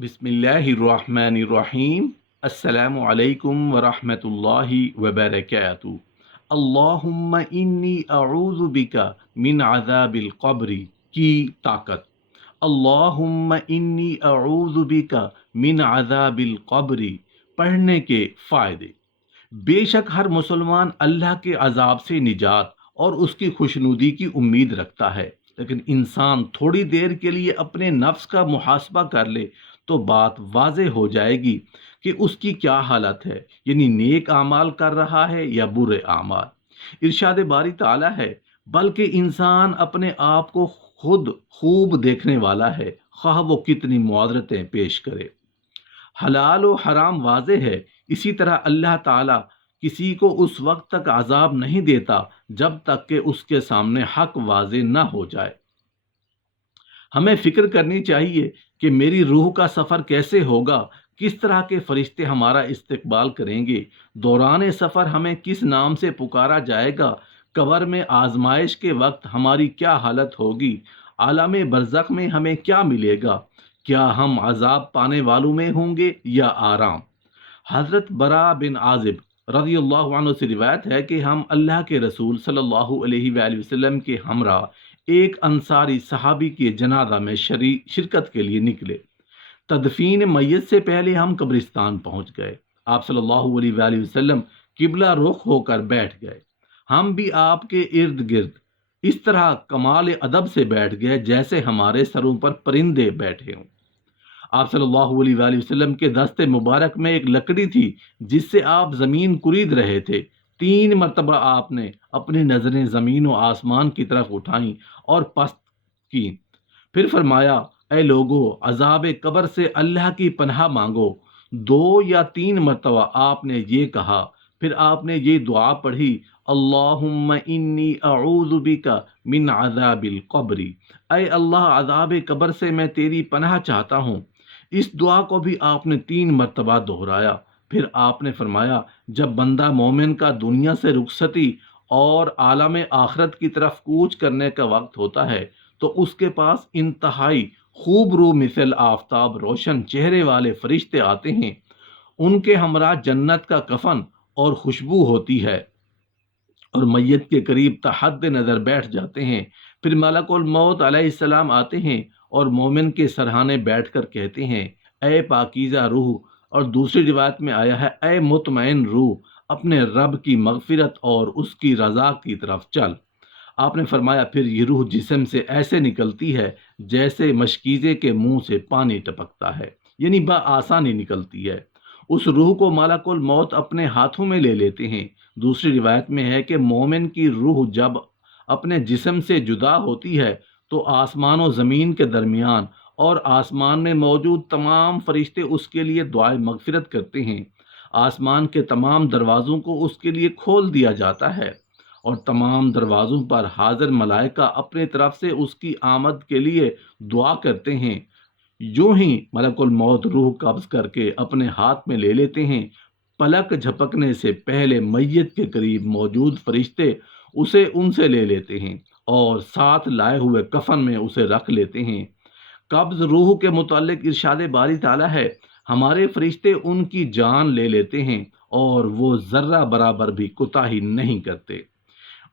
बिस्मिल्लाहिर्रहमानिर्रहीम। अस्सलामु अलैकुम वरहमतुल्लाहि वबरकातुहू। अल्लाहुम्मा इन्नी अऊज़ु बिका मिन अज़ाबिल क़ब्र की ताकत। अल्लाहुम्मा इन्नी अऊज़ु बिका मिन अज़ाबिल क़ब्र पढ़ने के फ़ायदे। बेशक हर मुसलमान अल्लाह के अजाब से निजात और उसकी खुशनुदी की उम्मीद रखता है, लेकिन इंसान थोड़ी देर के लिए अपने नफ्स का मुहासबा कर ले तो बात वाज़े हो जाएगी कि उसकी क्या हालत है, यानी नेक आमाल कर रहा है या बुरे आमाल। इरशाद बारी ताला है, बल्कि इंसान अपने आप को खुद खूब देखने वाला है, ख्वाह वो कितनी मुआदरतें पेश करे। हलाल और हराम वाज़े है, इसी तरह अल्लाह ताला किसी को उस वक्त तक अजाब नहीं देता जब तक कि उसके सामने हक वाज़े न हो जाए। हमें फिक्र करनी चाहिए कि मेरी रूह का सफ़र कैसे होगा, किस तरह के फरिश्ते हमारा इस्तकबाल करेंगे, दौरान सफ़र हमें किस नाम से पुकारा जाएगा, कब्र में आजमाइश के वक्त हमारी क्या हालत होगी, आलम बरज़ख में हमें क्या मिलेगा, क्या हम अजाब पाने वालों में होंगे या आराम। हज़रत बरा बिन आज़िब रज़ियल्लाहु अन्हु से रिवायत है कि हम अल्लाह के रसूल सल्लल्लाहु अलैहि वसल्लम के हमरा एक अंसारी सहाबी के जनाजा में शिरकत के लिए निकले। तदफीन मैयत से पहले हम कब्रिस्तान पहुंच गए। आप सल्लल्लाहु अलैहि वसल्लम किबला रुख होकर बैठ गए। हम भी आपके इर्द गिर्द इस तरह कमाल अदब से बैठ गए जैसे हमारे सरों पर परिंदे बैठे हों। आप सल्लल्लाहु अलैहि वसल्लम के दस्ते मुबारक में एक लकड़ी थी जिससे आप ज़मीन कुरीद रहे थे। 3 मरतबा आपने अपनी नज़रें ज़मीन और आसमान की तरफ उठाईं और पस्त की। फिर फरमाया, ऐ लोगो, अजाब कब्र से अल्लाह की पनाह मांगो। 2 या 3 मरतबा आपने ये कहा। फिर आपने ये दुआ पढ़ी, अल्लाहुम्मा इन्नी अऊज़ु बिका मिन अज़ाबिल क़ब्र। ऐ अल्लाह, अज़ाब कब्र से मैं तेरी पनाह चाहता हूँ। इस दुआ को भी आपने 3 मरतबा दोहराया। फिर आपने फरमाया, जब बंदा मोमिन का दुनिया से रुखसती और आलम आखरत की तरफ कूच करने का वक्त होता है तो उसके पास इंतहाई खूब रू मिसल आफताब रोशन चेहरे वाले फरिश्ते आते हैं। उनके हमरा जन्नत का कफन और खुशबू होती है और मैयत के करीब तहद नज़र बैठ जाते हैं। फिर मलकुल मौत अलैहिस्सलाम आते हैं और मोमिन के सरहाने बैठकर कहते हैं, ए पाकीज़ा रूह। और दूसरी रिवायत में आया है, ए मुतमईन रूह, अपने रब की मगफिरत और उसकी रज़ा की तरफ चल। आपने फरमाया, फिर ये रूह जिस्म से ऐसे निकलती है जैसे मशकीज़े के मुंह से पानी टपकता है, यानी आसानी निकलती है। उस रूह को मलकुल मौत अपने हाथों में ले लेते हैं। दूसरी रिवायत में है कि मोमिन की रूह जब अपने जिस्म से जुदा होती है तो आसमान और ज़मीन के दरमियान और आसमान में मौजूद तमाम फरिश्ते उसके लिए दुआए मगफिरत करते हैं। आसमान के तमाम दरवाज़ों को उसके लिए खोल दिया जाता है और तमाम दरवाज़ों पर हाजिर मलाइका अपनी तरफ से उसकी आमद के लिए दुआ करते हैं। यूं ही मलकुल मौत रूह कब्ज करके अपने हाथ में ले लेते हैं। पलक झपकने से पहले मैयत के करीब मौजूद फरिश्ते उसे उनसे ले लेते हैं और साथ लाए हुए कफन में उसे रख लेते हैं। कब्ज रूह के मुतालिक इरशाद बारी ताला है, हमारे फरिश्ते उनकी जान ले लेते हैं और वो जर्रा बराबर भी कोताही नहीं करते।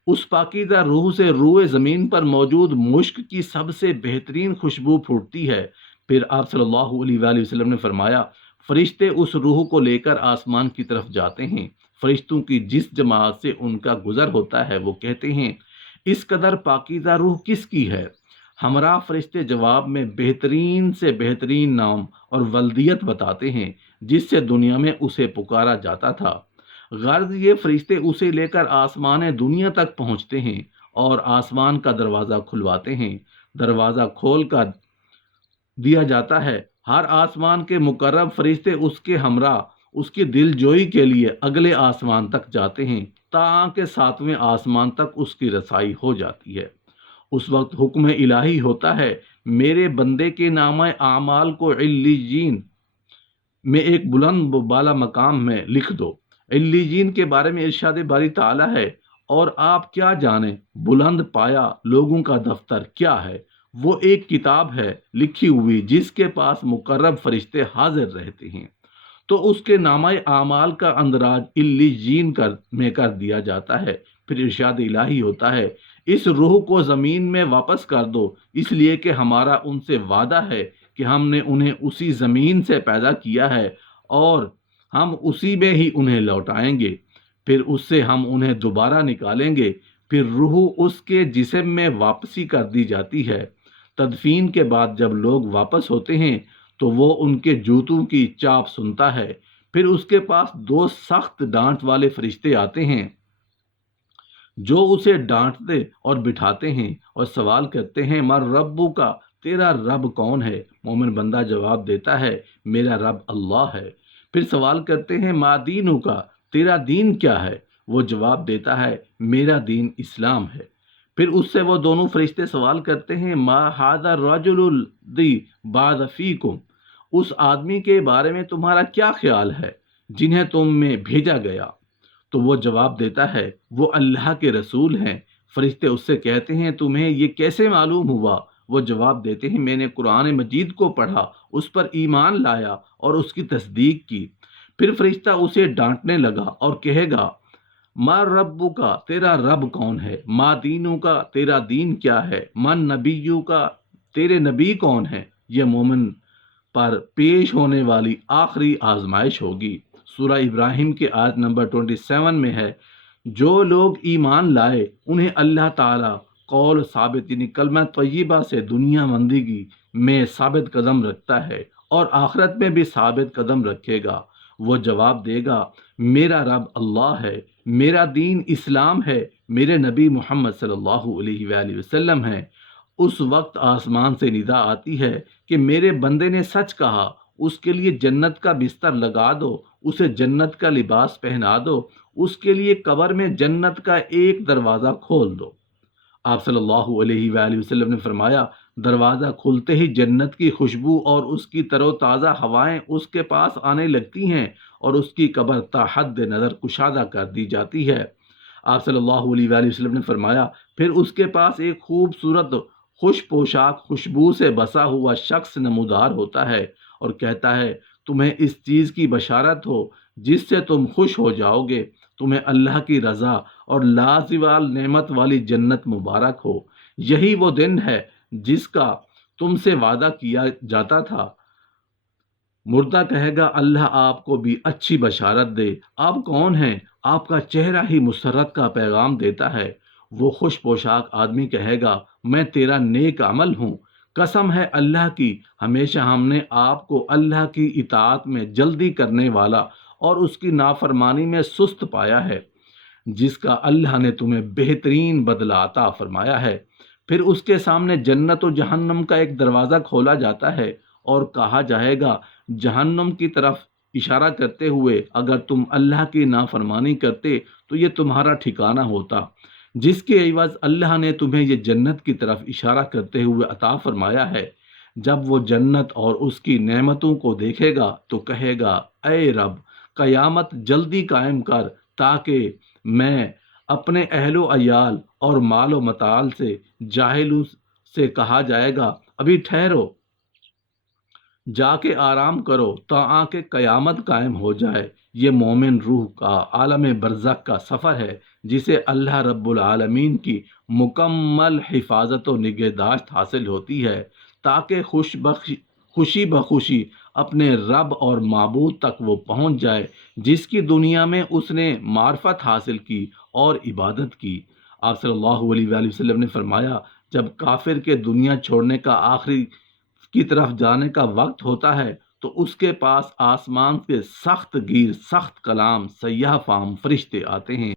उस पाकीज़ा रूह से रूए ज़मीन पर मौजूद मुश्क की सबसे बेहतरीन खुशबू फूटती है। फिर आप सल्लल्लाहु अलैहि वसल्लम ने फरमाया, फरिश्ते उस रूह को लेकर आसमान की तरफ जाते हैं। फरिश्तों की जिस जमात से उनका गुजर होता है वो कहते हैं, इस कदर पाकीज़ा रूह किसकी है। हमरा फरिश्ते जवाब में बेहतरीन से बेहतरीन नाम और वल्दियत बताते हैं जिससे दुनिया में उसे पुकारा जाता था। गर्ज ये फरिश्ते उसे लेकर आसमान दुनिया तक पहुंचते हैं और आसमान का दरवाज़ा खुलवाते हैं। दरवाज़ा खोल कर दिया जाता है। हर आसमान के मुकर्रब फरिश्ते उसके हमरा उसकी दिलजोई के लिए अगले आसमान तक जाते हैं ताकि 7वें आसमान तक उसकी रसाई हो जाती है। उस वक्त हुक्म इलाही होता है, मेरे बंदे के नामा आमाल को इल्लीजीन में एक बुलंद बाला मकाम में लिख दो। इल्लीजीन के बारे में इरशाद बारी ताला है, और आप क्या जाने बुलंद पाया लोगों का दफ्तर क्या है। وہ ایک کتاب ہے لکھی ہوئی جس کے پاس مقرب فرشتے حاضر رہتے ہیں، تو اس کے نامہ اعمال کا اندراج علیین میں کر دیا جاتا ہے۔ پھر ارشاد الہی ہوتا ہے، اس روح کو زمین میں واپس کر دو، اس لیے کہ ہمارا ان سے وعدہ ہے کہ ہم نے انہیں اسی زمین سے پیدا کیا ہے اور ہم اسی میں ہی انہیں لوٹائیں گے، پھر اس سے ہم انہیں دوبارہ نکالیں گے، پھر روح اس کے جسم میں واپسی کر دی جاتی ہے۔ تدفین کے بعد جب لوگ واپس ہوتے ہیں تو وہ ان کے جوتوں کی چاپ سنتا ہے، پھر اس کے پاس دو سخت ڈانٹ والے فرشتے آتے ہیں جو اسے ڈانٹتے اور بٹھاتے ہیں اور سوال کرتے ہیں، مر ربو کا، تیرا رب کون ہے؟ مومن بندہ جواب دیتا ہے، میرا رب اللہ ہے۔ پھر سوال کرتے ہیں، ما دینو کا، تیرا دین کیا ہے؟ وہ جواب دیتا ہے، میرا دین اسلام ہے۔ پھر اس سے وہ دونوں فرشتے سوال کرتے ہیں، ما ھذا الرجل الذی بعث فیکم، اس آدمی کے بارے میں تمہارا کیا خیال ہے جنہیں تم میں بھیجا گیا؟ تو وہ جواب دیتا ہے، وہ اللہ کے رسول ہیں۔ فرشتے اس سے کہتے ہیں، تمہیں یہ کیسے معلوم ہوا؟ وہ جواب دیتے ہیں، میں نے قرآن مجید کو پڑھا، اس پر ایمان لایا اور اس کی تصدیق کی۔ پھر فرشتہ اسے ڈانٹنے لگا اور کہے گا، ما ربو کا، تیرا رب کون ہے؟ ما دینو کا، تیرا دین کیا ہے؟ من نبیو کا، تیرے نبی کون ہے؟ یہ مومن پر پیش ہونے والی آخری آزمائش ہوگی۔ سورہ ابراہیم کے آیت نمبر 27 میں ہے، جو لوگ ایمان لائے انہیں اللہ تعالیٰ قول ثابت یعنی کلمہ طیبہ سے دنیا زندگی میں ثابت قدم رکھتا ہے اور آخرت میں بھی ثابت قدم رکھے گا۔ وہ جواب دے گا، میرا رب اللہ ہے، میرا دین اسلام ہے، میرے نبی محمد صلی اللہ علیہ وآلہ وسلم ہیں۔ اس وقت آسمان سے ندا آتی ہے کہ میرے بندے نے سچ کہا، اس کے لیے جنت کا بستر لگا دو، اسے جنت کا لباس پہنا دو، اس کے لیے قبر میں جنت کا ایک دروازہ کھول دو۔ آپ صلی اللہ علیہ وآلہ وسلم نے فرمایا، دروازہ کھلتے ہی جنت کی خوشبو اور اس کی تر و تازہ ہوائیں اس کے پاس آنے لگتی ہیں اور اس کی قبر تا حد نظر کشادہ کر دی جاتی ہے۔ آپ صلی اللہ علیہ وآلہ وسلم نے فرمایا، پھر اس کے پاس ایک خوبصورت خوش پوشاک خوشبو سے بسا ہوا شخص نمودار ہوتا ہے اور کہتا ہے، تمہیں اس چیز کی بشارت ہو جس سے تم خوش ہو جاؤ گے، تمہیں اللہ کی رضا اور لازوال نعمت والی جنت مبارک ہو۔ یہی وہ دن ہے جس کا تم سے وعدہ کیا جاتا تھا۔ مردہ کہے گا، اللہ آپ کو بھی اچھی بشارت دے، آپ کون ہیں؟ آپ کا چہرہ ہی مسرت کا پیغام دیتا ہے۔ وہ خوش پوشاک آدمی کہے گا، میں تیرا نیک عمل ہوں، قسم ہے اللہ کی، ہمیشہ ہم نے آپ کو اللہ کی اطاعت میں جلدی کرنے والا اور اس کی نافرمانی میں سست پایا ہے، جس کا اللہ نے تمہیں بہترین بدلہ عطا فرمایا ہے۔ پھر اس کے سامنے جنت و جہنم کا ایک دروازہ کھولا جاتا ہے اور کہا جائے گا، جہنم کی طرف اشارہ کرتے ہوئے، اگر تم اللہ کی نافرمانی کرتے تو یہ تمہارا ٹھکانہ ہوتا، جس کے عوض اللہ نے تمہیں یہ جنت کی طرف اشارہ کرتے ہوئے عطا فرمایا ہے۔ جب وہ جنت اور اس کی نعمتوں کو دیکھے گا تو کہے گا، اے رب، قیامت جلدی قائم کر تاکہ میں اپنے اہل و عیال اور مال و متال سے جاہلوں سے کہا جائے گا، ابھی ٹھہرو، جا کے آرام کرو تا کہ قیامت قائم ہو جائے۔ یہ مومن روح کا عالم برزخ کا سفر ہے جسے اللہ رب العالمین کی مکمل حفاظت و نگہداشت حاصل ہوتی ہے تاکہ خوشی بخوشی اپنے رب اور معبود تک وہ پہنچ جائے جس کی دنیا میں اس نے معرفت حاصل کی اور عبادت کی۔ آپ صلی اللہ علیہ وآلہ وسلم نے فرمایا، جب کافر کے دنیا چھوڑنے کا آخری کی طرف جانے کا وقت ہوتا ہے تو اس کے پاس آسمان کے سخت گیر سخت کلام سیاہ فام فرشتے آتے ہیں۔